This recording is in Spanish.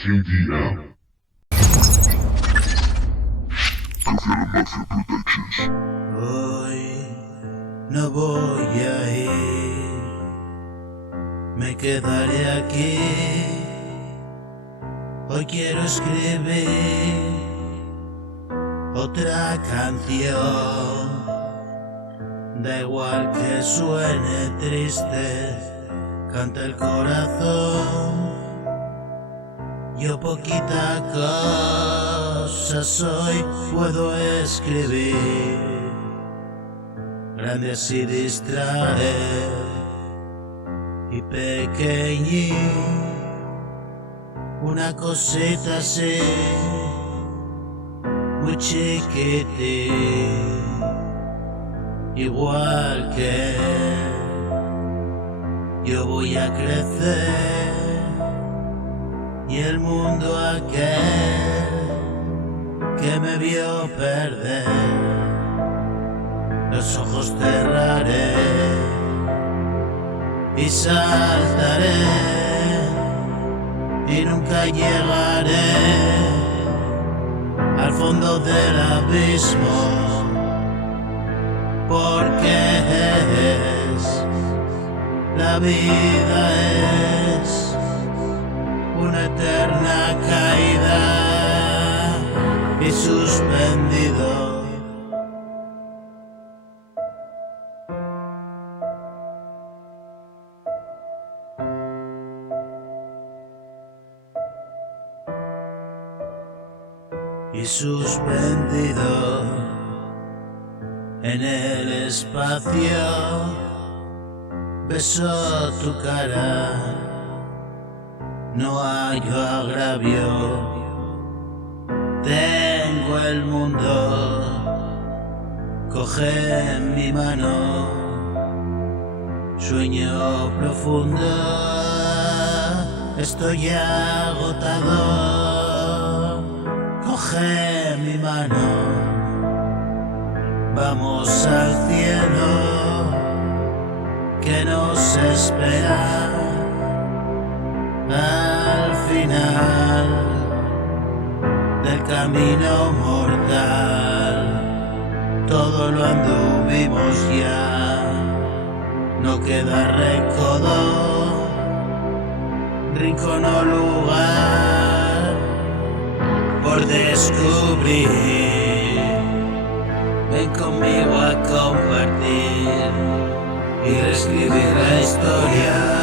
KDM. Coffee Mafia Productions. Hoy no voy a ir, me quedaré aquí. Hoy quiero escribir otra canción. Da igual que suene triste, canta el corazón. Yo poquita cosa soy, puedo escribir, grande así distraer, y pequeñín, una cosita así, muy chiquitín, igual que yo voy a crecer. Y el mundo aquel que me vio perder, los ojos cerraré y saltaré y nunca llegaré al fondo del abismo, porque la vida es una eterna caída y suspendido. Y suspendido en el espacio, beso tu cara. No hay agravio, tengo el mundo, coge mi mano, sueño profundo, estoy agotado, coge mi mano, vamos al cielo que nos espera. Al final del camino mortal, todo lo anduvimos ya, no queda recodo, rincón o lugar por descubrir. Ven conmigo a compartir y reescribir la historia.